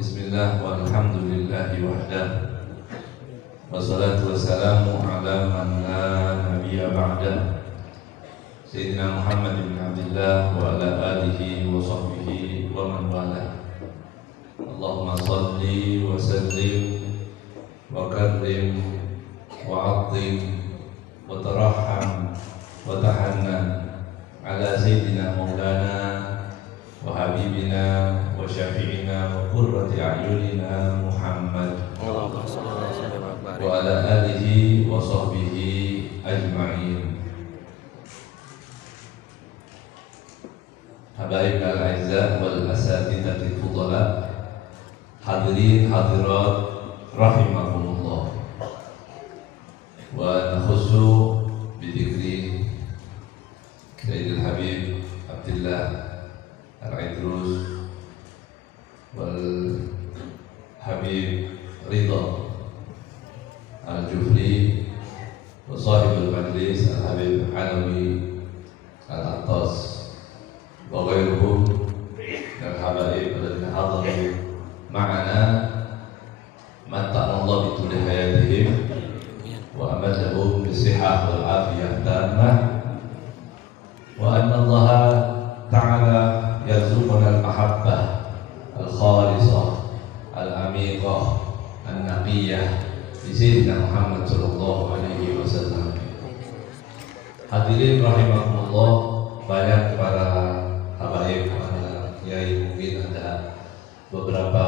Bismillah walhamdulillahi wahdah, wassalatu wassalamu ala man la nabiyya ba'dah, Sayyidina Muhammad bin Abdillah wa ala alihi wa sahbihi wa man wala. Allahumma salli wa sallim wa karrim wa azim wa tarahham wa tahannan ala Sayyidina Maulana wa habibina wa syafi'ina wa qurrati a'yunina Muhammad wa ala alihi wa sahbihi ajma'in. Habaib al-a'izzah wal asatidatil fudala, hadirin hadirat rahimakumullah, wa nakhussu bidikri Sayyidil Habib Abdillah Al-Idrus wal Habib Ridha Al-Jufri wa sahibul majlis Al-Habib Alawi Al-Attas wa ghairuhum dan habaib alladhina hadaru ma'ana matta'allahu bi tuli hayatihim wa amadahum bisihah wal afiyah tammah, wa anna Allah ta'ala yarzuquna al-mahabbah al-khalisah al-amiqah an-naqiyah di Sayyidina Muhammad sallallahu alaihi wasallam. Hadirin rahimakumullah, banyak para habaib, para kiai, mungkin ada beberapa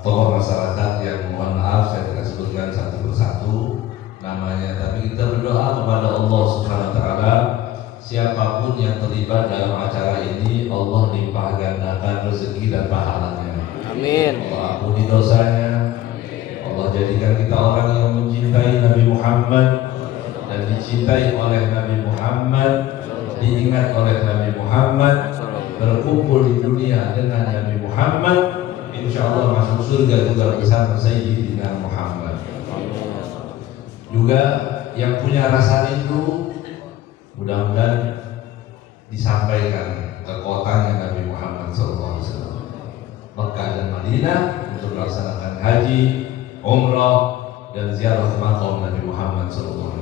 tokoh masyarakat yang mohon maaf saya tidak sebutkan satu persatu namanya, tapi kita berdoa kepada Allah Subhanahu wa taala, siapapun yang terlibat dalam acara ini, Allah limpah gandakan rezeki dan pahalanya. Amin. Allah ampuni dosanya. Amin. Allah jadikan kita orang yang mencintai Nabi Muhammad dan dicintai oleh Nabi Muhammad, diingat oleh Nabi Muhammad, berkumpul di dunia dengan Nabi Muhammad, insya Allah masuk surga juga bersama Sayyidina Muhammad. Juga yang punya rasa rindu, mudah-mudahan disampaikan ke kotanya Nabi Muhammad SAW, Mekah dan Madinah, untuk melaksanakan haji, umrah, dan ziarah ke makam Nabi Muhammad SAW.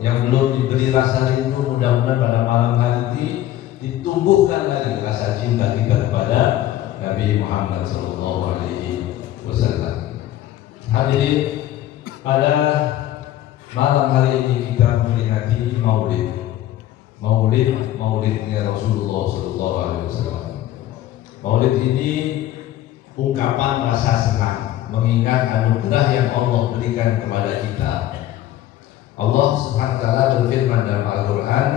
Yang belum diberi rasa rindu, mudah-mudahan pada malam hari ini ditumbuhkan lagi rasa cinta kita kepada Nabi Muhammad SAW. Hadirin, pada malam hari ini kita memperingati Maulidnya Rasulullah SAW. Maulid ini ungkapan rasa senang mengingat anugerah yang Allah berikan kepada kita. Allah Subhanahu wa taala berfirman dalam Al-Qur'an,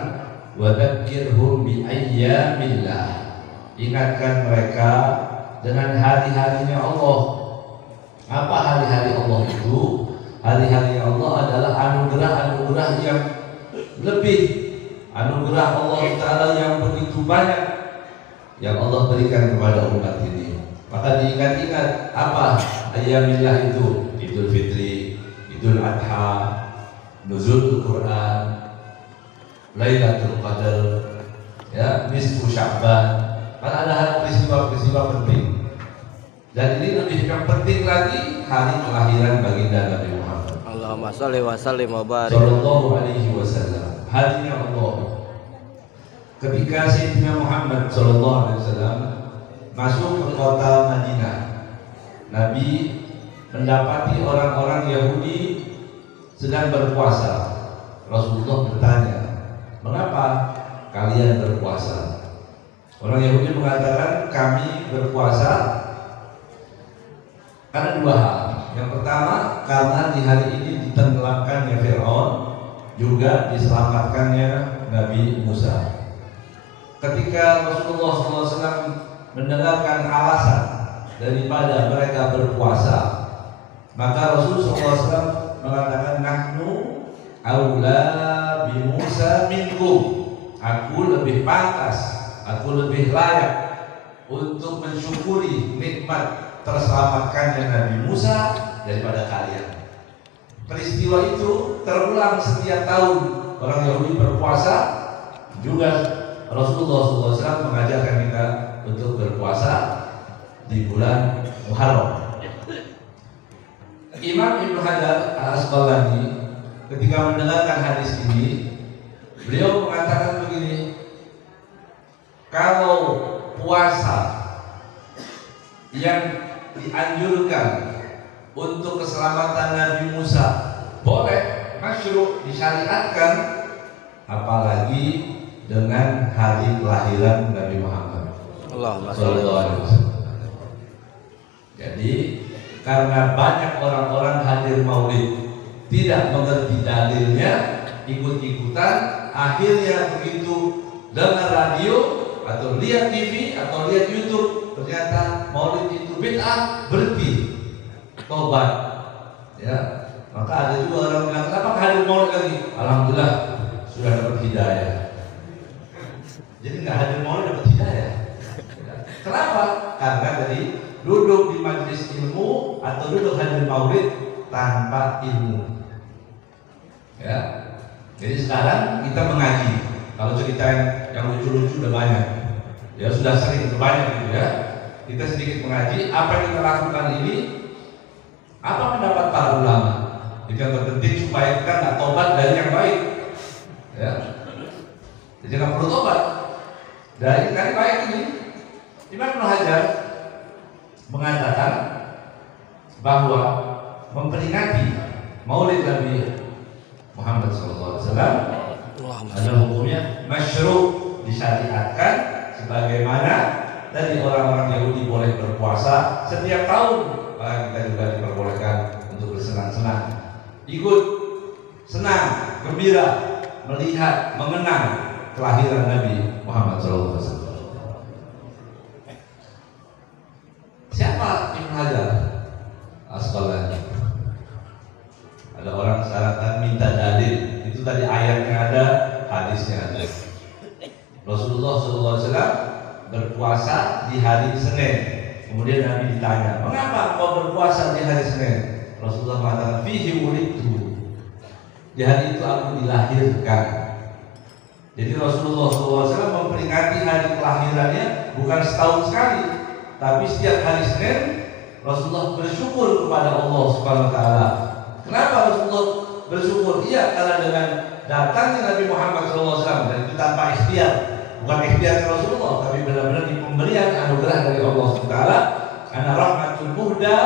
"Wa dzakirhum bi ayyamillah." Ingatkan mereka dengan hari-harinya Allah. Apa hari-hari Allah itu? Hari-hari Allah adalah anugerah-anugerah yang lebih, anugerah Allah Ta'ala yang begitu banyak yang Allah berikan kepada umat ini. Maka diingat-ingat apa ayyamillah itu? Idul Fitri, Idul Adha, Nuzulul Quran, Lailatul Qadar, ya, Nisfu Sya'ban. Karena ada peristiwa-peristiwa penting. Dan ini lebih yang penting lagi hari kelahiran baginda Nabi Muhammad. Allahumma sholli wa sallim wa barik sallallahu alaihi wasallam. Hadinya Allah. Ketika Sayyidina Muhammad sallallahu alaihi wasallam masuk ke kota Madinah, Nabi mendapati orang-orang Yahudi sedang berpuasa. Rasulullah bertanya, "Mengapa kalian berpuasa?" Orang Yahudi mengatakan, "Kami berpuasa karena dua hal. Yang pertama, karena di hari ini ditenggelamkannya Fir'aun, juga diselamatkannya Nabi Musa." Ketika Rasulullah SAW mendengarkan alasan daripada mereka berpuasa, maka Rasulullah SAW mengatakan, "Nahnu aula bi Musa minkum." Aku lebih pantas, aku lebih layak untuk mensyukuri nikmat terselamatkannya Nabi Musa daripada kalian. Peristiwa itu terulang setiap tahun. Orang Yahudi berpuasa, juga Rasulullah SAW mengajarkan kita untuk berpuasa di bulan Muharram. Imam Ibnu Hajar Al-Asqalani ketika mendengarkan hadis ini, beliau mengatakan begini, kalau puasa yang dianjurkan untuk keselamatan Nabi Musa boleh, masyru', disyariatkan, apalagi dengan hari kelahiran Nabi Muhammad sallallahu alaihi wasallam. Jadi karena banyak orang-orang hadir maulid tidak mengerti dalilnya, ikut-ikutan, akhirnya begitu dengar radio atau lihat TV atau lihat YouTube ternyata maulid itu bid'ah, berhenti, tobat. Ya, maka ada juga orang bilang, kenapa hadir maulid lagi? Alhamdulillah sudah dapat hidayah. Jadi nggak hadir maulid dapat hidayah. Kenapa? Karena tadi duduk di majelis ilmu atau duduk hadir maulid tanpa ilmu. Ya, jadi sekarang kita mengaji. Kalau cerita yang lucu-lucu udah banyak, ya sudah sering banyak gitu ya. Kita sedikit mengaji. Apa yang kita lakukan ini, apa pendapat para ulama? Itu yang terpenting supaya kita nggak tobat dari yang baik. Ya, jadi nggak perlu tobat dari yang baik ini. Imam Ibnu Hajar mengatakan bahwa memperingati Maulid Nabi Muhammad SAW adalah hukumnya masyru', disyariatkan, sebagaimana dari orang-orang Yahudi boleh berpuasa setiap tahun, maka kita juga diperbolehkan untuk bersenang-senang, ikut senang, gembira, melihat, mengenang kelahiran Nabi Muhammad SAW. Siapa Ibnu Hajar Asqalani? Ada orang sekarang kan minta dalil. Itu tadi ayatnya ada, hadisnya ada. Rasulullah SAW berpuasa di hari Senin. Kemudian Nabi ditanya, mengapa kau berpuasa di hari Senin? Rasulullah mengatakan, fihi wulidtu. Di hari itu aku dilahirkan. Jadi Rasulullah SAW memperingati hari kelahirannya bukan setahun sekali, tapi setiap hari Senin Rasulullah bersyukur kepada Allah Subhanahu wa taala. Kenapa Rasulullah bersyukur? Iya, karena dengan datangnya Nabi Muhammad SAW, dan itu tanpa ikhtiar, bukan ikhtiar Rasulullah, tapi benar-benar di pemberian anugerah dari Allah Subhanahu wa taala. Ana rahmatul muhda,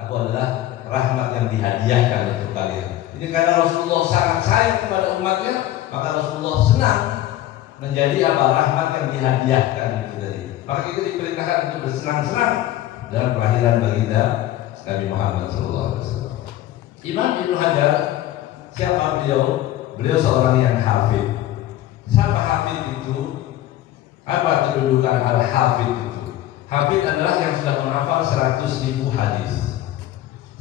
aku adalah rahmat yang dihadiahkan untuk kalian. Jadi karena Rasulullah sangat sayang kepada umatnya, maka Rasulullah senang menjadi apa? Rahmat yang dihadiahkan itu tadi. Maka kita diperintahkan untuk bersenang-senang dalam kelahiran baginda Nabi Muhammad SAW. Imam Ibnu Hajar, siapa beliau? Beliau seorang yang hafid. Siapa hafid itu? Apa kedudukan al-hafid itu? Hafid adalah yang sudah menghafal 100.000 hadis.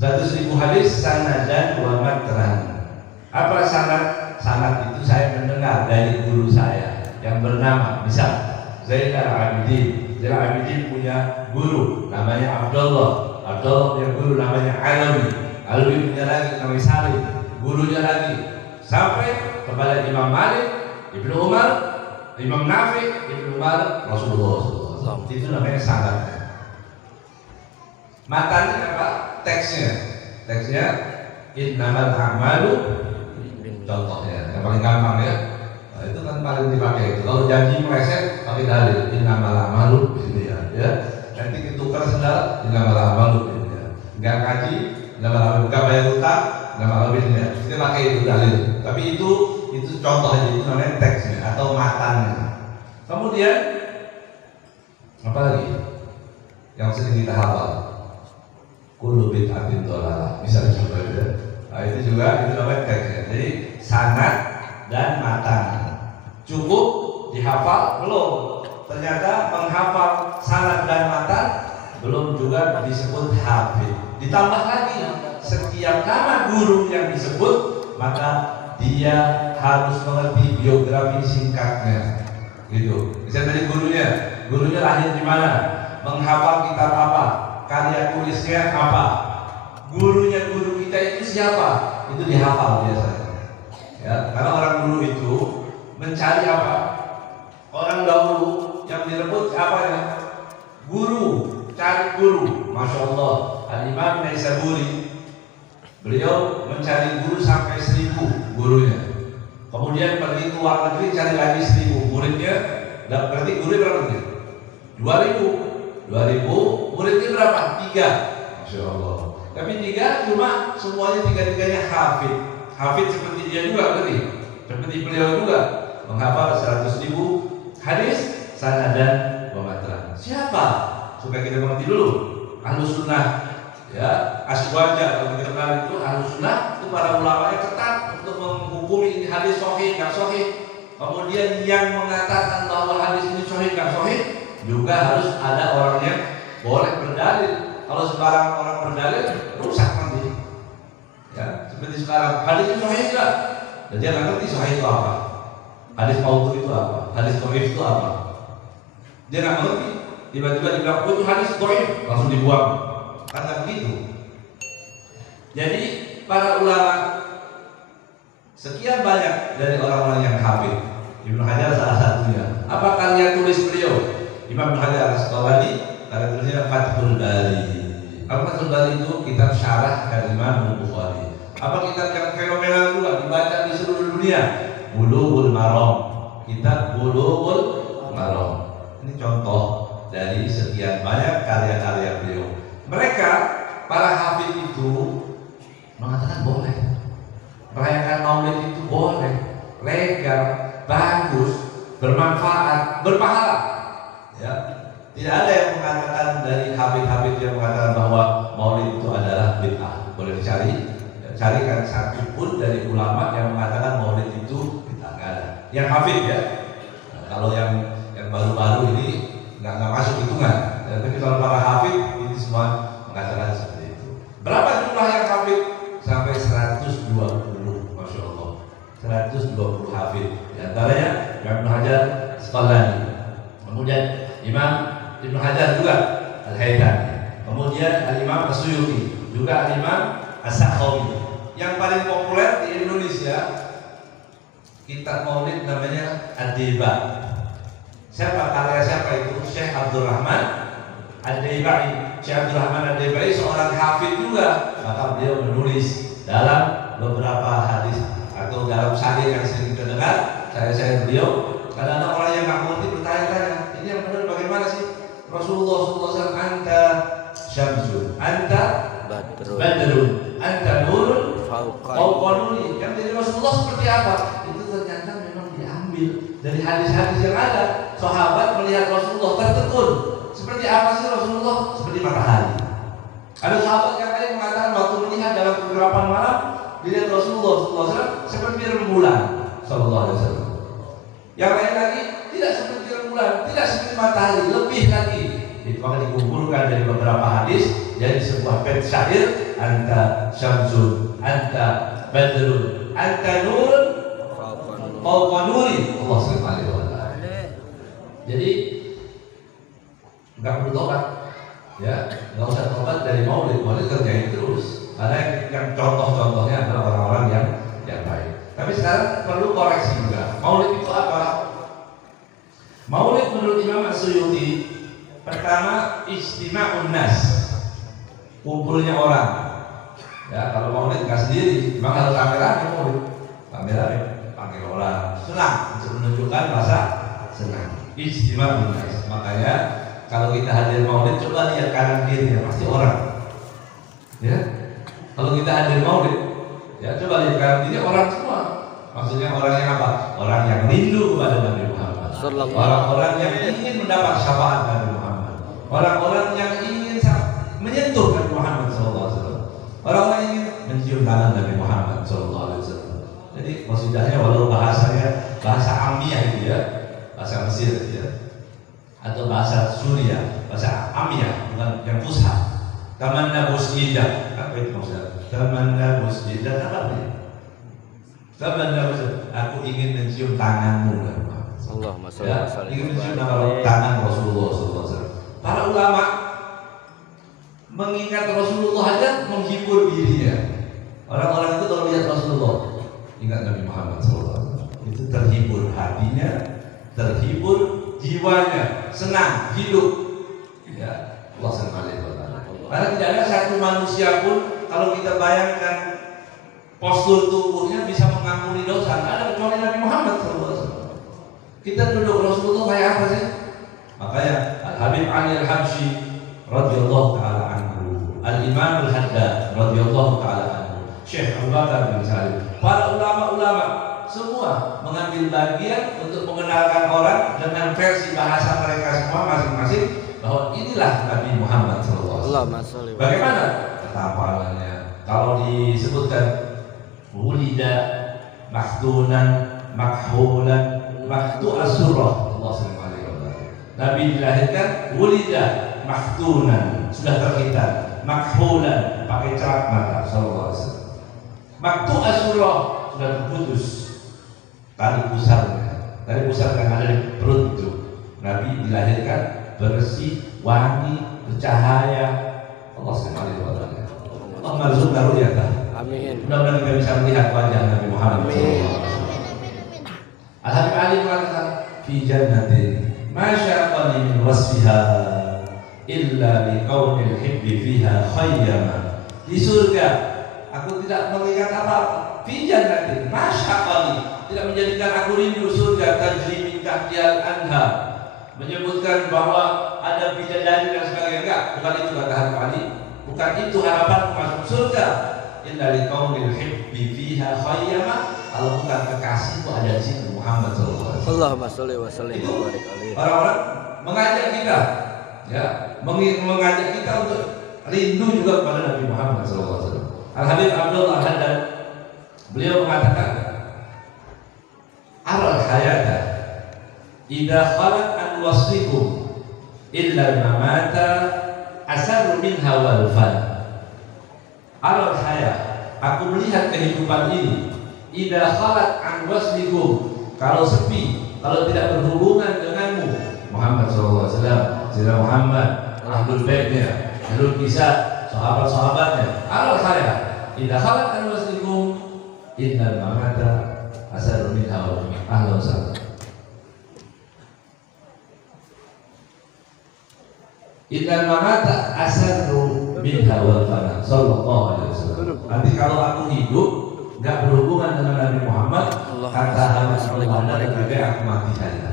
100.000 hadis sanadan wa matran. Apa sanad? Sanad itu saya mendengar dari guru saya yang bernama, misal Zain al-Abidin. Zain al-Abidin punya guru namanya Abdullah. Abdullah punya guru namanya Alawi. Alawi punya lagi namanya Salim. Gurunya lagi sampai kepada Imam Malik, Ibnu Umar, Imam Nafi, Ibnu Umar, Rasulullah SAW. Itu namanya sanad. Matanya apa? Teksnya. Teksnya innamal a'malu, contohnya yang paling gampang ya. Nah, itu kan paling dipakai itu. Kalau janji meleset pakai dalil innamal a'malu binniyat ya. Nanti ditukar sendal innamal a'malu binniyat. Enggak kaji, innamal a'malu, enggak bayar utang, innamal a'malu binniyat. Kita pakai itu dalil. Tapi itu contoh aja, itu namanya teksnya atau matanya. Kemudian apa lagi yang sering kita hafal? Kullu bid'atin dhalalah, misalnya juga ya. Nah, itu juga itu namanya teksnya. Jadi sanad dan matan cukup dihafal belum? Ternyata menghafal sanad dan matan belum juga disebut hafid. Ditambah lagi setiap nama guru yang disebut maka dia harus mengerti biografi singkatnya. Gitu. Misalnya dari gurunya lahir di mana? Menghafal kitab apa? Karya tulisnya apa? Gurunya guru kita itu siapa? Itu dihafal biasanya. Ya, karena orang dulu itu mencari apa? Orang dahulu yang direbut apa ya? Guru. cari guru. Masya Allah, Al-Imam Naisaburi, beliau mencari guru sampai 1000 gurunya. Kemudian pergi ke luar negeri cari lagi 1000 muridnya. Dan berarti gurunya berapa nih? 2000 muridnya berapa? 3. Masya Allah. Tapi 3 cuma semuanya tiga-tiganya hafid. Hafid seperti dia juga berarti, seperti beliau juga menghafal 100.000 hadis sanadan wa matan. Siapa? Supaya kita mengerti dulu. Ahlus sunnah, ya, aswaja kalau kita kenal itu ahlus sunnah itu para ulama yang ketat untuk menghukumi ini hadis sahih nggak sahih. Kemudian yang mengatakan bahwa hadis ini sahih nggak sahih juga harus ada orang yang boleh berdalil. Kalau sembarang orang berdalil rusak nanti. Ya, seperti sekarang hadis itu sahih enggak? Dan dia nggak ngerti sahih itu apa. Hadis maudhu itu apa? Hadis dhaif itu apa? Dia nggak ngerti. Tiba-tiba dibilang, oh itu hadis dhaif, langsung dibuang. Kan begitu. Jadi para ulama sekian banyak dari orang-orang yang hafid. Ibnu Hajar salah satunya. Apa karya tulis beliau? Imam Ibnu Hajar Al-Asqalani, karya tulisnya Fathul Bari. Fathul Bari itu kitab syarah dari Imam Bukhari. Apa kitab yang fenomenal juga dibaca di seluruh dunia? Bulughul Maram. Kitab Bulughul Maram. Ini contoh dari sekian banyak karya-karya beliau. Mereka para hafid itu mengatakan boleh. Merayakan Maulid itu boleh, legal, bagus, bermanfaat, berpahala. Ya, tidak ada yang mengatakan dari hafid-hafid yang mengatakan bahwa Maulid itu adalah bid'ah. Boleh dicari, carikan satu pun dari ulama yang mengatakan Maulid itu bid'ah. Nggak ada. Yang hafid ya. Nah, kalau yang baru-baru ini nggak masuk hitungan. Tapi kalau para hafid ini semua mengatakan seperti itu. Berapa jumlah yang hafid? Sampai 120, Masya Allah. 120 hafid. Di antaranya Imam Ibnu Hajar Asqalani. Kemudian Imam Ibnu Hajar juga Al-Haythami. Kemudian Al-Imam As-Suyuti, juga Al-Imam As-Sakhawi. Yang paling populer di Indonesia kitab Maulid namanya Ad-Diba. Siapa karya siapa itu? Syekh Abdul Rahman Ad-Daibai. Syekh Abdul Rahman Ad-Daibai seorang hafid juga, maka beliau menulis dalam beberapa hadis atau dalam syair yang sering kita dengar, saya beliau. Kadang-kadang orang yang nggak mengerti bertanya-tanya, ini yang benar bagaimana sih? Rasulullah SAW, anta syamsun, anta badrun, anta nurun, fauqa nuri. Yang jadi Rasulullah seperti apa? Itu ternyata memang diambil dari hadis-hadis yang ada. Sahabat melihat Rasulullah tertekun. Seperti apa sih Rasulullah? Seperti matahari. Ada sahabat yang lain mengatakan waktu melihat dalam kegelapan malam, dilihat Rasulullah SAW seperti rembulan Sallallahu Alaihi Wasallam. Yang lain lagi tidak seperti rembulan, tidak seperti matahari, lebih lagi. Itu maka dikumpulkan dari beberapa hadis jadi sebuah bait syair, anta syamsun, anta badrun, anta nurun, fauqa nuri. Allah Subhanahu wa taala. Jadi nggak perlu tobat, ya, nggak usah tobat dari Maulid kerjain terus. Karena yang contoh-contohnya adalah orang-orang yang baik. Tapi sekarang perlu koreksi juga. Maulid itu apa? Maulid menurut Imam As-Suyuti, pertama istima'un nas, kumpulnya orang. Ya, kalau Maulid nggak sendiri, memang harus rame-rame Maulid, rame-rame, panggil orang, senang untuk menunjukkan rasa senang. Istima'un nas. Makanya kalau kita hadir Maulid, coba lihat kanan kiri, ya, pasti orang. Ya, kalau kita hadir Maulid, ya coba lihat kanan kiri, orang semua. Maksudnya orang yang apa? Orang yang rindu kepada Nabi Muhammad. Orang-orang yang ingin mendapat syafaat Nabi Muhammad. Orang-orang yang ingin menyentuh Nabi Muhammad SAW. Orang-orang yang ingin mencium tangan Nabi Muhammad SAW. Jadi maksudnya walau bahasanya bahasa Amiyah itu ya, bahasa Mesir itu ya, atau bahasa Suriah, bahasa Amiyah, bukan yang Fusha. Tamanna musjidah, apa itu maksudnya? Tamanna musjidah apa artinya? Tamanna musjidah, aku ingin mencium tanganmu, Allahumma sholli ya, wa sallim. ingin mencium tangan Rasulullah SAW. Para ulama mengingat Rasulullah aja menghibur dirinya. Orang-orang itu kalau lihat Rasulullah, ingat Nabi Muhammad SAW, itu terhibur hatinya, terhibur jiwanya, senang hidup. Ya. Allah SWT. Karena tidak ada satu manusia pun kalau kita bayangkan postur tubuhnya bisa mengampuni dosa, tidak ada kecuali Nabi Muhammad SAW. Kita duduk Rasulullah kayak apa sih? Makanya Al-Habib Ali Al-Habsyi radhiyallahu taala anhu, Al-Imam Al-Haddad radhiyallahu taala anhu, Syekh Abu Bakar bin Salim, para ulama-ulama semua mengambil bagian untuk mengenalkan orang dengan versi bahasa mereka semua masing-masing bahwa inilah Nabi Muhammad SAW. Bagaimana ketampalannya? Kalau disebutkan wulida maktunan makhulan maktu asurah, Allah SWT. Nabi dilahirkan wulida maktunan, sudah terhitan, makhulan, pakai cerap mata, sallallahu alaihi wasallam. Maktu asurah, sudah terputus tali pusarnya, tali pusar yang ada di perut itu. Nabi dilahirkan bersih, wangi, bercahaya. Allah SWT. Allah marzuqna ru'yatah. Amin. Mudah-mudahan kita bisa melihat wajah Nabi Muhammad. Amin. Al-Habib Ali mengatakan fi jannatin ma syaqani min wasfiha illa liqaunil hibbi fiha khayyama. Di surga aku tidak mengingat apa-apa. Fi jannatin ma syaqani, tidak menjadikan aku rindu surga. Tajri min tahtihal anhar, menyebutkan bahwa ada bidadari dan sebagainya. Enggak, bukan itu kata Habib Ali. Bukan itu harapanku masuk surga. Illa liqaunil hibbi fiha khayyama, kalau bukan kekasihku ada di situ Muhammad SAW. Allahumma sholli wa sallim wa barik alaihi. Orang-orang mengajak kita, ya, mengajak kita untuk rindu juga kepada Nabi Muhammad SAW. Al-Habib Abdullah Al-Haddad, beliau mengatakan, aral hayata idza khalat an wasfikum illa mamata asarru minha wal fan. Aral hayat, aku melihat kehidupan ini idza khalat an wasfikum, kalau sepi, kalau tidak berhubungan denganmu Muhammad SAW, Sayyidina Muhammad, Ahlul Baitnya, Ahlul Kisah, sahabat-sahabatnya. Al-Khayat idza khalat an wasfikum innal mamata asarru minha wal ahlan salam. Innal mamata asarru minha wal fana, sallallahu alaihi wasallam. Nanti kalau aku hidup enggak berhubungan dengan Nabi Muhammad, kata Allah, lebih baik aku mati saja.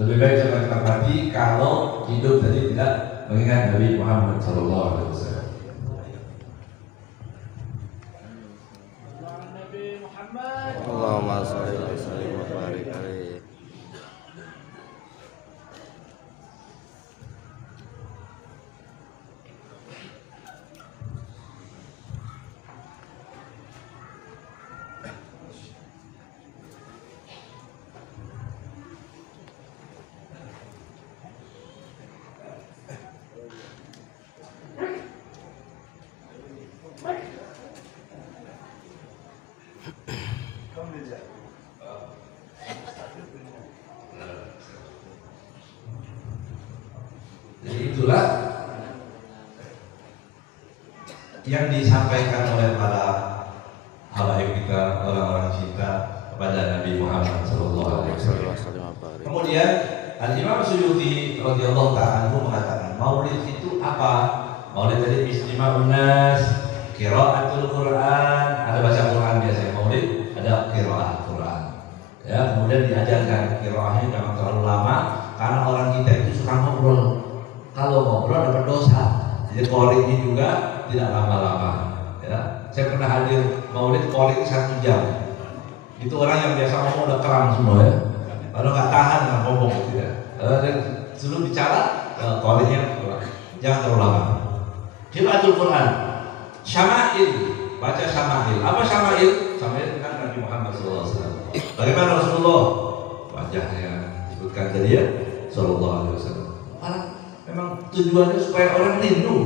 Lebih baik saya mati kalau hidup tadi tidak mengingat Nabi Muhammad sallallahu alaihi wasallam. Allahumma sholli wa sallim wa barik alaihi. Jadi itulah yang disampaikan oleh para habaib kita, orang-orang cinta kepada Nabi Muhammad sallallahu alaihi wasallam. Kemudian Al-Imam Suyuti radhiyallahu ta'ala anhu mengatakan, maulid itu apa? Maulid tadi istima'un nas, qiraatul Quran, ada baca Quran biasanya maulid, ada qiraat Quran. Ya, kemudian diajarkan qiraahnya jangan terlalu lama karena orang kita itu suka ngobrol. Kalau ngobrol dapat dosa. Jadi qori ini juga tidak lama-lama. Ya, saya pernah hadir maulid qori 1 jam. Itu orang yang biasa ngomong udah keram semua ya. Kalau nggak tahan nggak ngomong gitu ya. Dan sebelum bicara qorinya jangan terlalu lama. Qiraatul Quran, syama'il, baca syama'il. Apa syama'il? Syama'il kan Nabi Muhammad SAW. Bagaimana Rasulullah? Wajahnya disebutkan tadi ya, Sallallahu Alaihi Wasallam. Memang tujuannya supaya orang rindu,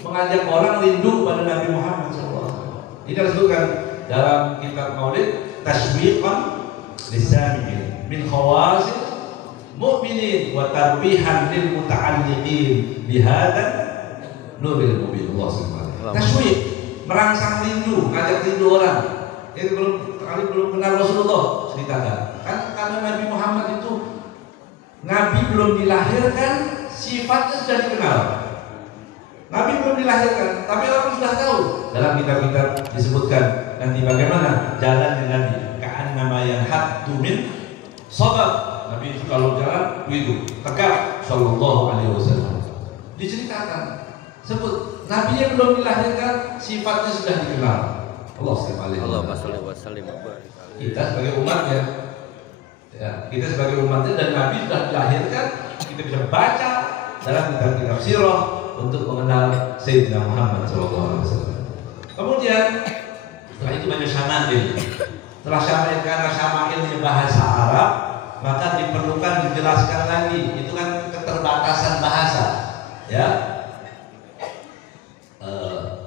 mengajak orang rindu pada Nabi Muhammad SAW. Ini disebutkan dalam kitab Maulid, tashwiqan lisami'in min khawasil mu'minin wa tarbihan lil muta'alliqin bihadan nuril mubin. Allah SWT. Tashwiq, merangsang rindu, ngajak rindu orang. Ini belum kenal Rasulullah, ceritakan. Kan karena Nabi Muhammad itu Nabi belum dilahirkan, sifatnya sudah dikenal. dilahirkan, tapi orang sudah tahu. Dalam kitab-kitab disebutkan nanti bagaimana jalan Nabi. Ka'an nama yang hatu min sabab. Nabi itu kalau jalan begitu tegak sallallahu alaihi wasallam. Diceritakan, sebut Nabi yang belum dilahirkan sifatnya sudah dikenal. Allah Wasallim. Kita sebagai umatnya, ya, kita sebagai umatnya dan Nabi sudah dilahirkan, kita bisa baca dalam kitab-kitab sirah untuk mengenal Sayyidina Muhammad SAW. Kemudian setelah itu banyak syama'il. Setelah syama'il, karena syama'il ini bahasa Arab, maka diperlukan dijelaskan lagi. Itu kan keterbatasan bahasa, ya.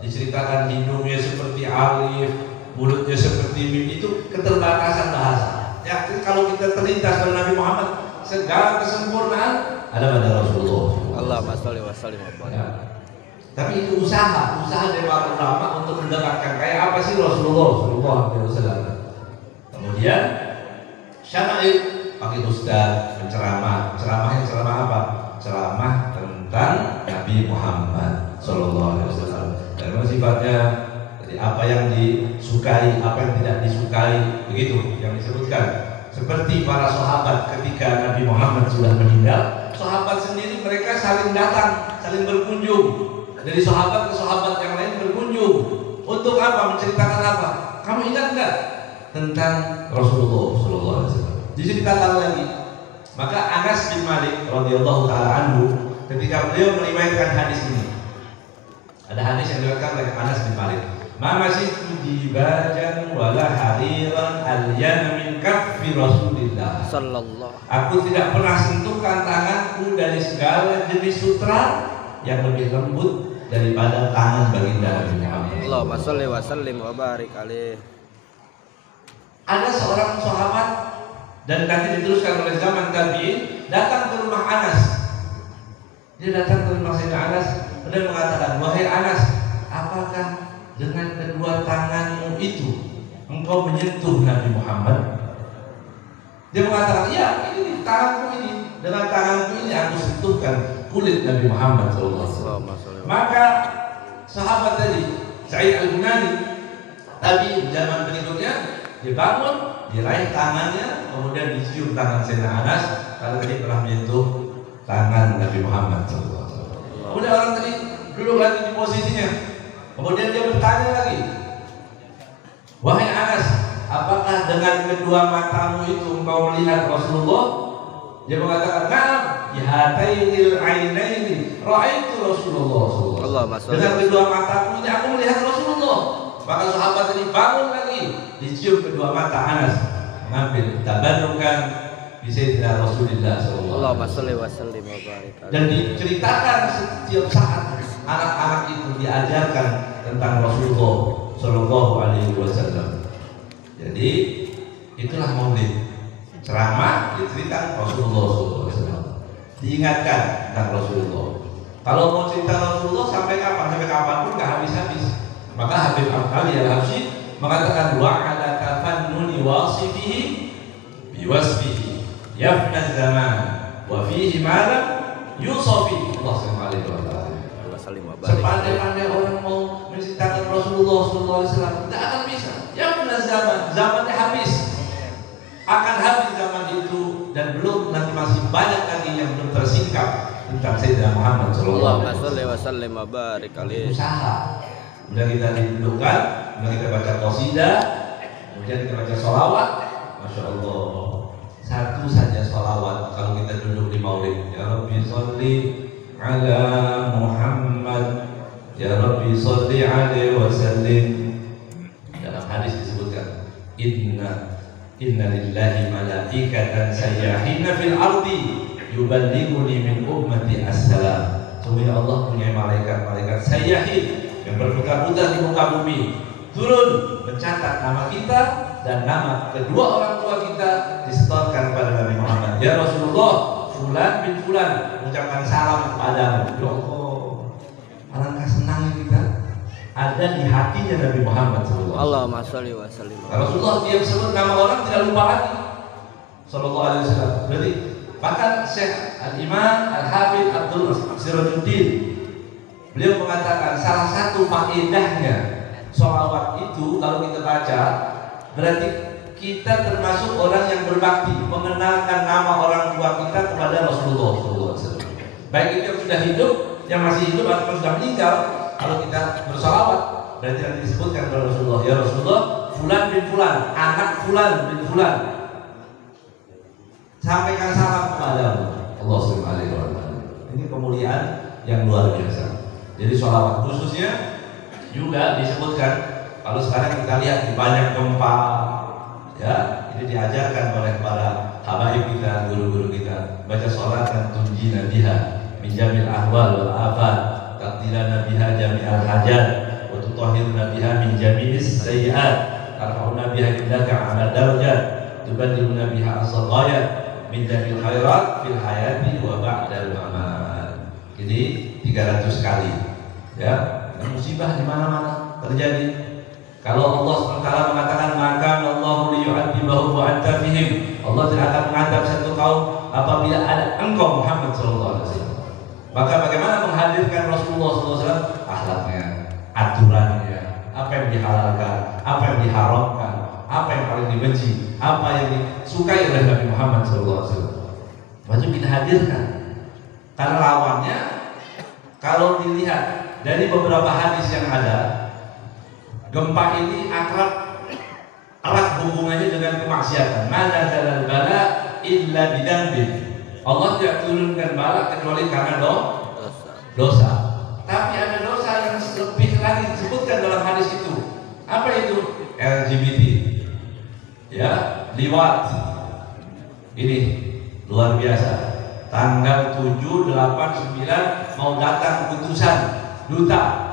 Diceritakan hidungnya seperti alif, mulutnya seperti mim, itu keterbatasan bahasa. Ya, kalau kita terlintas pada Nabi Muhammad, segala kesempurnaan ada pada Rasulullah. Allahumma sholli wa sallim. Ya. Tapi itu usaha dari para ulama untuk mendapatkan kayak apa sih Rasulullah SAW. Kemudian syama'il, pakai ustaz, menceramah. Ceramahnya ceramah apa? Ceramah tentang Nabi Muhammad SAW. Dan sifatnya, jadi apa yang disukai, apa yang tidak disukai, begitu yang disebutkan. Seperti para sahabat ketika Nabi Muhammad sudah meninggal, sahabat sendiri mereka saling datang, saling berkunjung. Dari sahabat ke sahabat yang lain berkunjung. Untuk apa? Menceritakan apa? Kamu ingat nggak tentang Rasulullah SAW? Diceritakan lagi. Maka Anas bin Malik radhiyallahu taala anhu ketika beliau meriwayatkan hadis ini, ada hadis yang diriwayatkan oleh Anas bin Malik. Ma masitu dibajan wala hariran alyana min kaffi Rasulillah sallallahu. Aku tidak pernah sentuhkan tanganku dari segala jenis sutra yang lebih lembut daripada tangan baginda Nabi Muhammad. Allahumma sholli wa sallim wa barik alaihi. Ada seorang sahabat dan nanti diteruskan oleh zaman tabi'in datang ke rumah Anas. Dia datang ke rumah Sayyidina Anas dan mengatakan, wahai Anas, apakah dengan kedua tanganmu itu engkau menyentuh Nabi Muhammad? Dia mengatakan, iya, ini tanganku ini, dengan tanganku ini aku sentuhkan kulit Nabi Muhammad SAW. Maka sahabat tadi Sa'id Al-Bunani tadi zaman berikutnya dia bangun, diraih tangannya, kemudian dicium tangan Sayyidina Anas karena tadi pernah menyentuh tangan Nabi Muhammad SAW. Kemudian orang tadi duduk lagi di posisinya. Kemudian dia bertanya lagi, wahai Anas, apakah dengan kedua matamu itu engkau melihat Rasulullah? Dia mengatakan, na'am, bihatainil ainaini ra'aitu Rasulullah sallallahu. Dengan kedua mataku ini aku melihat Rasulullah. Maka sahabat tadi bangun lagi, dicium kedua mata Anas, mengambil tabarrukan bi sayyidina Rasulullah sallallahu. Allahumma sholli wa sallim wa barik. Dan diceritakan setiap saat anak-anak itu diajarkan tentang Rasulullah sallallahu alaihi wasallam. Jadi itulah maulid. Ceramah diceritakan Rasulullah SAW, diingatkan tentang Rasulullah. Kalau mau cerita Rasulullah sampai kapan pun nggak habis-habis. Maka Habib Ali Al-Habsyi mengatakan wa ala tafannuni wasifihi biwasfihi yafna zaman wa fihi malam yusofi. Allah SWT. Sepandai-pandai orang mau menceritakan Rasulullah SAW tidak akan bisa. Yafna zamannya habis. Akan habis zaman itu dan belum, nanti masih banyak lagi yang belum tersingkap tentang Sayyidina Muhammad sallallahu alaihi wasallam. Usaha. Kemudian kita didudukkan, kemudian kita baca qasidah, kemudian kita baca sholawat. Masya Allah, satu saja sholawat kalau kita duduk di maulid. Ya Rabbi sholli ala Muhammad, ya Rabbi sholli alaihi wasallim. Dalam hadis disebutkan, Inna lillahi malaikatan sayyahina fil ardi yuballighuni min ummati assalam. Sungguh Allah punya malaikat-malaikat sayyahin yang berputar-putar di muka bumi, turun mencatat nama kita dan nama kedua orang tua kita disetorkan kepada Nabi Muhammad. Ya Rasulullah, fulan bin fulan mengucapkan salam kepadamu. Ya Allah, alangkah senangnya kita ada di hatinya Nabi Muhammad SAW. Allahumma sholli wa sallim. Rasulullah dia sebut nama orang tidak lupa lagi. Sallallahu alaihi wasallam. Berarti bahkan Syekh Al-Imam Al-Hafidz Abdul Sirajuddin Beliau mengatakan salah satu faedahnya sholawat itu kalau kita baca berarti kita termasuk orang yang berbakti, mengenalkan nama orang tua kita kepada Rasulullah SAW. Baik itu yang sudah hidup, yang masih hidup atau sudah meninggal. Kalau kita bersalawat berarti nanti disebutkan kepada Rasulullah, ya Rasulullah, Fulan bin Fulan, anak Fulan bin Fulan, sampaikan salam kepadamu. Allah SWT. Ini kemuliaan yang luar biasa. Jadi sholawat khususnya juga disebutkan. Kalau sekarang kita lihat di banyak gempa, ya ini diajarkan oleh para habaib kita, guru-guru kita, baca sholat dan tunjina biha min jamil ahwal wal afat, taqdirana biha jami'al hajat, wa tutahhiruna biha min jami'is sayyi'at, tarfa'una biha indaka 'ala darajat, tubaddiluna biha as-saghayat min jamil khairat fil hayati wa ba'dal mamat. Jadi 300 kali. Ya, musibah di mana-mana terjadi. Kalau Allah SWT mengatakan maka Allah liyu'adzibahum wa anta fihim, Allah tidak akan mengadab satu kaum apabila ada engkau Muhammad SAW. Maka bagaimana menghadirkan Rasulullah SAW? Akhlaknya, aturannya, apa yang dihalalkan, apa yang diharamkan, apa yang paling dibenci, apa yang disukai oleh Nabi Muhammad SAW. Wajib kita hadirkan. Karena lawannya kalau dilihat dari beberapa hadis yang ada, gempa ini akrab erat hubungannya dengan kemaksiatan. Mana dalal bala illa bidambin. Allah tidak turunkan bala kecuali karena dosa. Tapi ada dosa yang lebih lagi disebutkan dalam hadis itu. Apa itu? LGBT, ya, liwat. Ini luar biasa. Tanggal 7, 8, 9 mau datang putusan duta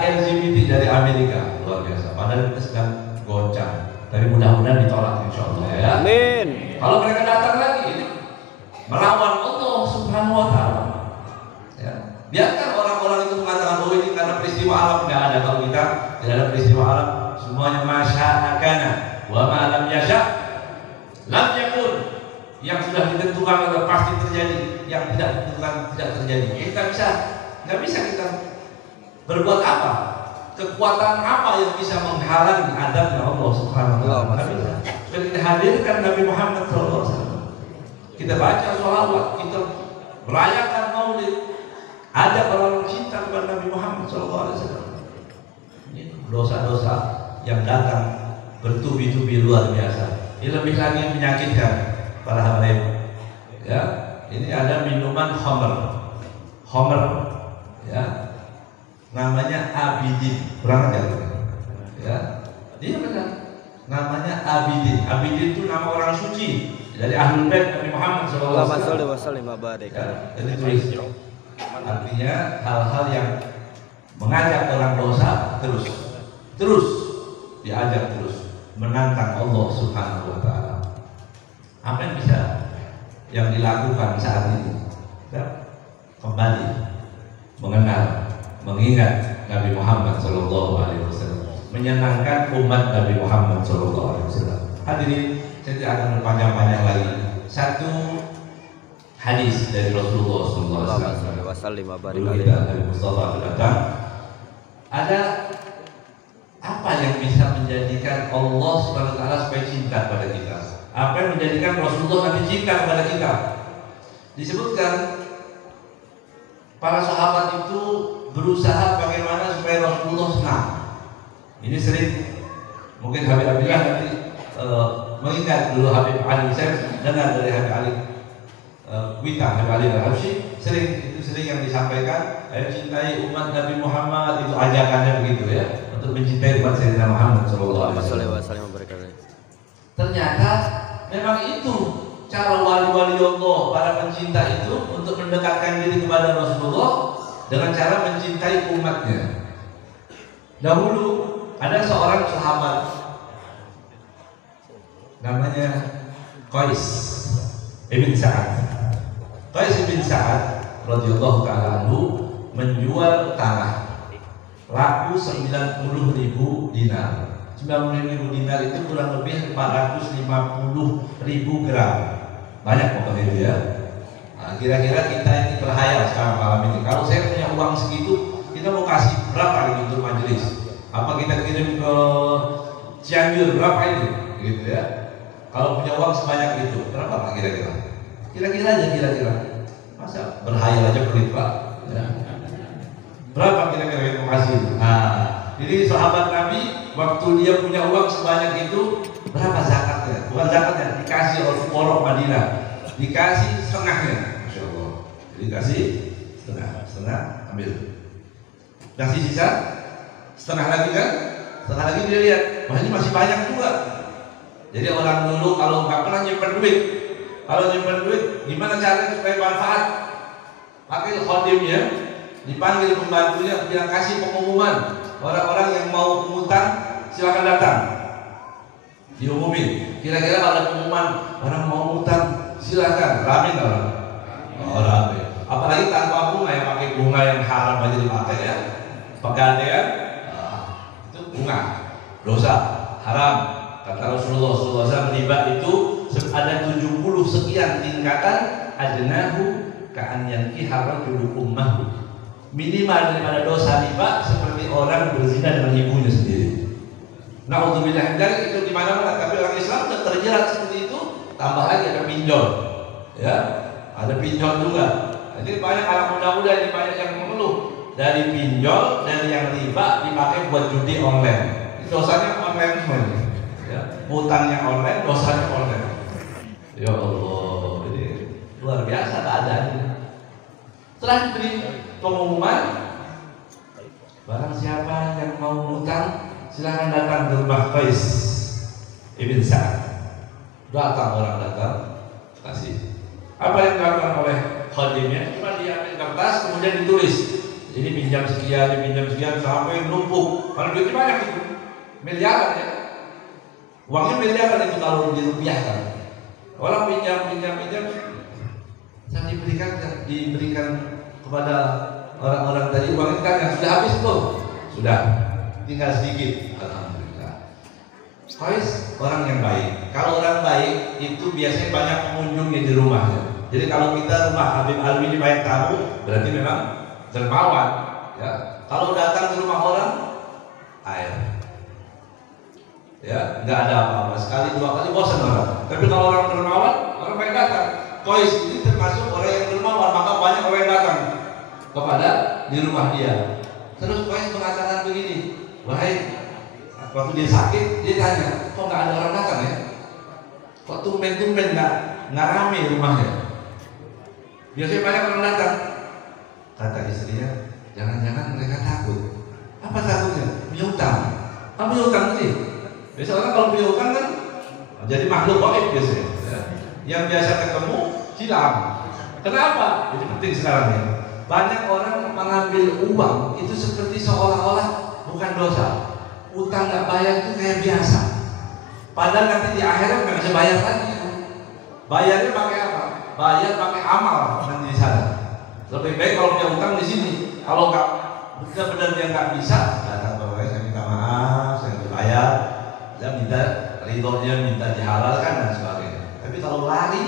LGBT dari Amerika, luar biasa. Padahal kita sedang goncang, tapi mudah-mudahan ditolak insya Allah ya. Amin. Kalau mereka datang lagi ini melawan Allah Subhanahu Wa Taala. Ya. Biarkan orang-orang itu mengatakan oh ini karena peristiwa alam, nggak ada. Kalau kita tidak ada peristiwa alam, semuanya masya'akana wa ma lam yasha' lam yakun. Yang sudah ditentukan pasti terjadi, yang tidak ditentukan tidak terjadi. Kita nggak bisa kita berbuat apa? Kekuatan apa yang bisa menghalangi adabnya Allah Subhanahu Wa Taala? Sudah kita hadirkan Nabi Muhammad SAW. Kita baca sholawat, kita merayakan Maulid. Ada orang cinta kepada Nabi Muhammad SAW. Ini dosa-dosa yang datang bertubi-tubi luar biasa. Ini lebih lagi menyakitkan para habaib. Ya, ini ada minuman Homer, ya, namanya Abidin, kurang ajar, ya, iya benar, namanya Abidin. Abidin itu nama orang suci dari Ahlul Bait Nabi Muhammad SAW. Ya, jadi tulis, artinya hal-hal yang mengajak orang dosa terus diajak terus menantang Allah Subhanahu Wa Taala. Apa yang bisa yang dilakukan saat ini? Ya, kembali mengenal, mengingat Nabi Muhammad SAW, menyenangkan umat Nabi Muhammad SAW. Hadirin, saya tidak akan berpanjang-panjang lagi. Satu hadis dari Rasulullah SAW. Nabi Mustafa datang. Ada apa yang bisa menjadikan Allah SWT supaya cinta pada kita? Apa yang menjadikan Rasulullah Nabi cinta kepada kita? Disebutkan para sahabat itu berusaha bagaimana supaya Rasulullah senang. Ini sering mungkin Habib Abdillah nanti mengingat dulu Habib Ali. Saya dengar dari Habib Ali Habib Ali Al-Habsyi sering yang disampaikan, ayo cintai umat Nabi Muhammad, itu ajakannya begitu ya, untuk mencintai umat Sayyidina Muhammad SAW. Ternyata memang itu cara wali-wali Allah, para pencinta itu untuk mendekatkan diri kepada Rasulullah dengan cara mencintai umatnya. Dahulu ada seorang sahabat namanya Qais ibn Sa'ad. Qais ibn Sa'ad radhiyallahu ta'ala anhu menjual tanah laku 90.000 dinar. 90.000 dinar itu kurang lebih 450.000 gram. Banyak pokoknya itu ya. Nah, kira-kira kita ini berhayal sekarang malam ini. Kalau saya punya uang segitu, kita mau kasih berapa ini untuk majelis? Apa kita kirim ke Cianjur berapa ini? Gitu ya. Kalau punya uang sebanyak itu, berapa Pak kira-kira? Kira-kira aja kira-kira. Masa berhayal aja pelit Pak? Ya. Berapa kira-kira yang mau kasih? Nah, jadi sahabat Nabi waktu dia punya uang sebanyak itu, berapa zakatnya? Bukan zakatnya, dikasih oleh fuqara Madinah. Dikasih setengahnya, Masya Allah. Dikasih setengah ambil. Kasih sisa, setengah lagi kan? Setengah lagi dia lihat, wah ini masih banyak juga. Jadi orang dulu kalau nggak pernah nyimpen duit, kalau nyimpen duit, gimana caranya supaya manfaat? Pakai khodimnya, dipanggil pembantunya, bilang kasih pengumuman. Orang-orang yang mau ngutang, silakan datang. Diumumin. Kira-kira kalau ada pengumuman, orang mau ngutang, silakan. Rame nggak orang? Oh, rame. Apalagi tanpa bunga, yang pakai bunga yang haram aja dipakai ya. Pegadaian, itu bunga, dosa, haram. Kata Rasulullah SAW, riba itu ada 70 sekian tingkatan. Adnahu ka'an yankihar rajulu ummahu. Minimal daripada dosa riba seperti orang berzina dengan ibunya sendiri. Na'udzubillah dari itu di mana-mana. Tapi orang Islam sudah terjerat seperti itu. Tambah lagi ada pinjol, ya, ada pinjol juga. Jadi banyak anak muda-muda ini banyak yang mengeluh dari pinjol, dari yang riba dipakai buat judi online. Dosanya online semuanya. Ya, hutangnya online, dosanya online. Ya Allah, ini luar biasa keadaannya. Setelah diberi pengumuman, barang siapa yang mau hutang, silakan datang ke rumah Qais Ibn Sa'ad. Datang orang datang, kasih. Apa yang dilakukan oleh khadimnya? Cuma diambil kertas, kemudian ditulis. Ini pinjam sekian, sampai numpuk. Kalau duitnya banyak itu, miliaran ya. Uangnya miliaran itu kalau dirupiahkan. Orang pinjam, saya diberikan kepada orang-orang tadi uang itu kan yang sudah habis belum? Sudah, tinggal sedikit. Alhamdulillah. Qais orang yang baik. Kalau orang baik itu biasanya banyak pengunjungnya di rumahnya. Jadi kalau kita rumah Habib Alwi ini banyak tamu, berarti memang dermawan. Ya. Kalau datang ke rumah orang, air. Ya, nggak ada apa-apa. Sekali dua kali bosan orang. Tapi kalau orang dermawan, orang banyak datang. Qais ini termasuk orang yang dermawan, maka banyak orang yang datang kepada di rumah dia. Terus Qais mengatakan begini, wahai, waktu dia sakit, dia tanya, kok nggak ada orang datang ya? Kok tumben nggak rame rumahnya? Biasanya banyak orang datang. Kata istrinya, jangan-jangan mereka takut. Apa takutnya? Punya utang. Apa punya utang sih? Biasa orang kalau punya utang kan jadi makhluk gaib biasanya. Yang biasa ketemu silam. Kenapa? Jadi penting sekarang ya. Banyak orang mengambil uang itu seperti seolah-olah bukan dosa. Utang nggak bayar itu kayak biasa. Padahal nanti di akhirat nggak bisa bayar lagi. Bayarnya pakai apa? Bayar pakai amal nanti di sana. Lebih baik kalau punya utang di sini. Kalau nggak benar-benar dia nggak bisa, datang ke saya minta maaf, saya nggak bayar. Dan minta ridhonya, minta dihalalkan dan sebagainya. Tapi kalau lari,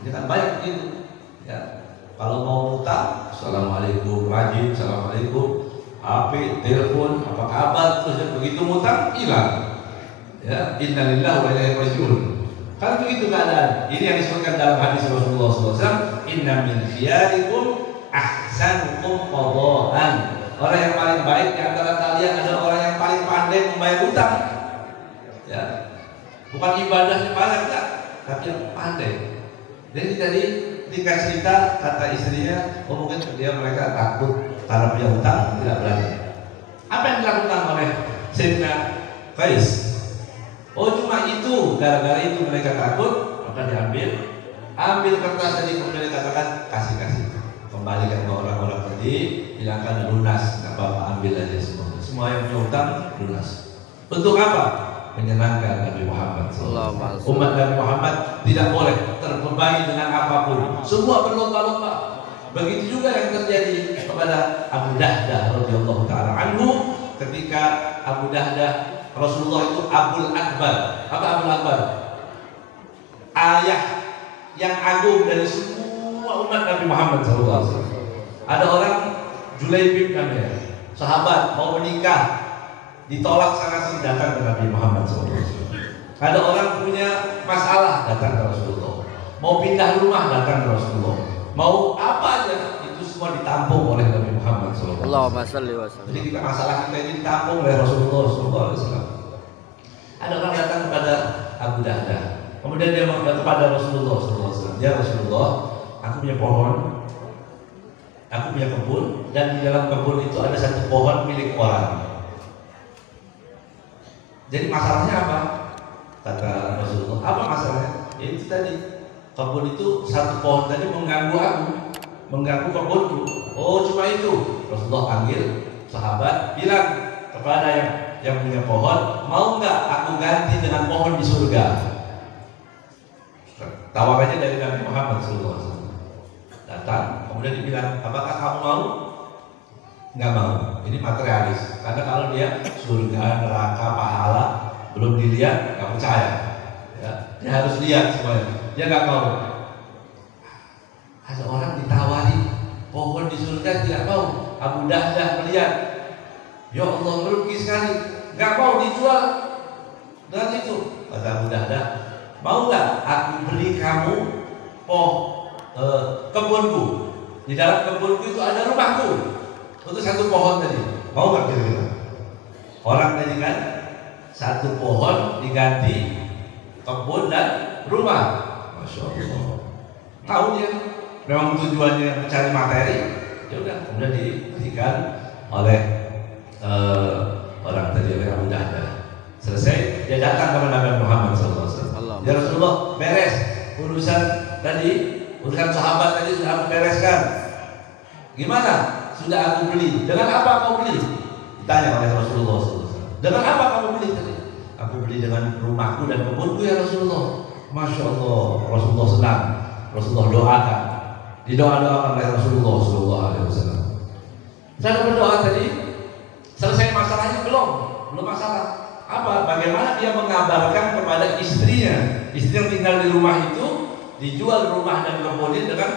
ini kan banyak begitu. Ya, kalau mau utang, assalamualaikum, rajin, assalamualaikum, HP, telepon, apa kabar, terus begitu utang hilang. Ya, innalillahi wa inna ilaihi raji'un. Kan begitu keadaan. Ini yang disebutkan dalam hadis Rasulullah SAW. Inna min khiyarikum ahsanukum qadaan. Orang yang paling baik di antara kalian adalah orang yang paling pandai membayar utang. Ya, bukan ibadahnya banyak enggak, tapi yang pandai. Jadi tadi ketika cerita kata istrinya, oh mungkin mereka takut karena punya utang tidak berani. Apa yang dilakukan oleh Sayyidina Qais? Oh cuma itu, gara-gara itu mereka takut, maka ambil kertas tadi kemudian dikatakan kasih, kembalikan ke orang-orang tadi, bilangkan lunas, nggak apa-apa ambil aja semua yang punya utang lunas. Untuk apa? Menyenangkan Nabi Muhammad. Umat Nabi Muhammad tidak boleh terbebani dengan apapun. Semua berlomba-lomba. Begitu juga yang terjadi kepada Abu Dahdah radhiyallahu taala anhu ketika Abu Dahdah Rasulullah itu Abul Akbar. Apa Abul Akbar? Ayah yang agung dari semua semua umat Nabi Muhammad SAW. Ada orang Julaibib namanya, sahabat mau menikah, ditolak sana sini, datang ke Nabi Muhammad SAW. Ada orang punya masalah, datang ke Rasulullah. Mau pindah rumah, datang ke Rasulullah. Mau apa aja, itu semua ditampung oleh Nabi Muhammad SAW. Allahumma shalli wa sallim. Jadi kita masalah kita ini ditampung oleh Rasulullah SAW. Ada orang datang kepada Abu Dahdah, kemudian dia menghadap kepada Rasulullah SAW. Ya Rasulullah, aku punya pohon, aku punya kebun, dan di dalam kebun itu ada satu pohon milik orang. Jadi masalahnya apa? Kata Rasulullah, apa masalahnya? Ya, itu tadi, kebun itu satu pohon tadi mengganggu aku, mengganggu kebunku. Oh, cuma itu. Rasulullah panggil sahabat, bilang kepada yang punya pohon, mau nggak aku ganti dengan pohon di surga? Tawarannya dari Nabi Muhammad SAW. Datang, kemudian dibilang, apakah kamu mau? Nggak mau. Ini materialis. Karena kalau dia surga, neraka, pahala belum dilihat, nggak percaya. Ya, dia harus lihat semuanya. Dia nggak mau. Ada orang ditawari pohon di surga, tidak mau. Abu Dahdah melihat, ya Allah, merugi sekali, nggak mau dijual dengan itu. Kata Abu Dahdah, mau nggak aku beli kamu kebunku? Di dalam kebunku itu ada rumahku. Untuk satu pohon tadi, mau nggak kira-kira? Orang tadi kan satu pohon diganti kebun dan rumah. Masya Allah. Tahu dia, memang tujuannya mencari materi. Ya udah, kemudian diberikan oleh orang tadi, oleh Abu Dahdah. Selesai, dia datang kepada Nabi Muhammad SAW. Ya Rasulullah, beres urusan tadi, urusan sahabat tadi sudah aku bereskan. Gimana? Sudah aku beli. Dengan apa kau beli? Ditanya oleh Rasulullah SAW. Dengan apa kamu beli tadi? Aku beli dengan rumahku dan kebunku ya Rasulullah. Masya Allah, Rasulullah senang. Rasulullah doakan. Didoa-doakan oleh Rasulullah SAW. Saya berdoa tadi, selesai masalahnya belum masalah. Apa? Bagaimana dia mengabarkan kepada istrinya? Istri yang tinggal di rumah itu dijual rumah dan kebunnya dengan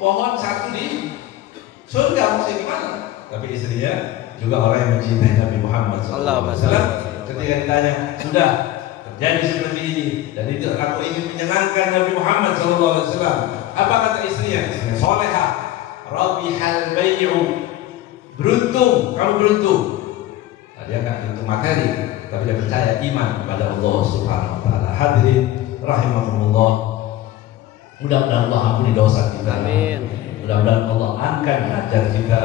pohon satu di surga, mesti gimana? Tapi istrinya juga orang yang mencintai Nabi Muhammad SAW. Ketika ditanya, sudah terjadi seperti ini, dan itu aku ingin menyenangkan Nabi Muhammad SAW. Apa kata istrinya? Istrinya solehah. Rabihal bay'u. Beruntung, kamu beruntung. Nah, dia nggak beruntung materi, tapi dia percaya iman kepada Allah Subhanahu Wa Taala. Hadirin rahimahumullah. Mudah-mudahan Allah ampuni dosa kita. Amin. Mudah-mudahan Allah angkat derajat kita.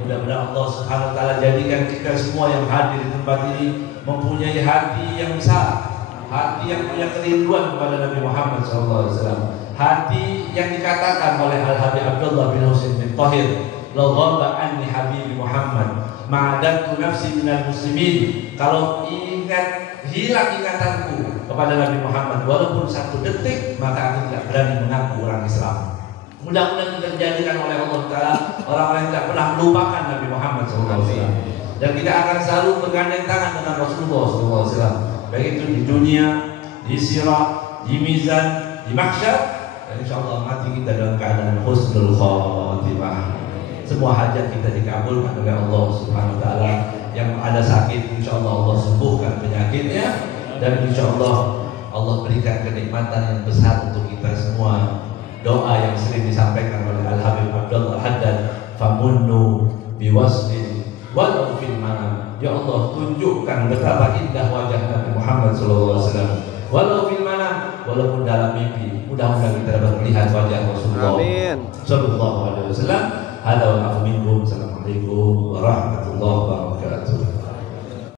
Mudah-mudahan Allah Subhanahu Wa Taala jadikan kita semua yang hadir di tempat ini mempunyai hati yang besar, hati yang punya kerinduan kepada Nabi Muhammad SAW. Hati yang dikatakan oleh Al-Habib Abdullah bin Husain bin Tahir, "Lau ghaba anni habibi Muhammad, ma'adantu nafsi minal muslimin." Kalau hilang ingatanku kepada Nabi Muhammad walaupun satu detik, maka aku tidak berani mengaku orang Islam. Mudah-mudahan kita dijadikan oleh Allah Ta'ala orang-orang yang tidak pernah melupakan Nabi Muhammad SAW. Dan kita akan selalu bergandeng tangan dengan Rasulullah SAW. Baik itu di dunia, di sirat, di mizan, di mahsyar. Dan insya Allah mati kita dalam keadaan husnul khatimah. Semua hajat kita dikabulkan oleh Allah Subhanahu Wa Ta'ala. Yang ada sakit, insya Allah Allah sembuhkan penyakitnya. Dan insya Allah Allah berikan kenikmatan yang besar untuk kita semua. Doa yang sering disampaikan oleh Al-Habib Abdullah Haddad, famunnu biwaslin walau fil manam. Ya Allah, tunjukkan betapa indah wajah Nabi Muhammad SAW walau fil manam, walaupun dalam mimpi. Mudah-mudahan kita dapat melihat wajah Rasulullah sallallahu alaihi wasallam. Hada wa minkum. Assalamualaikum warahmatullahi wabarakatuh.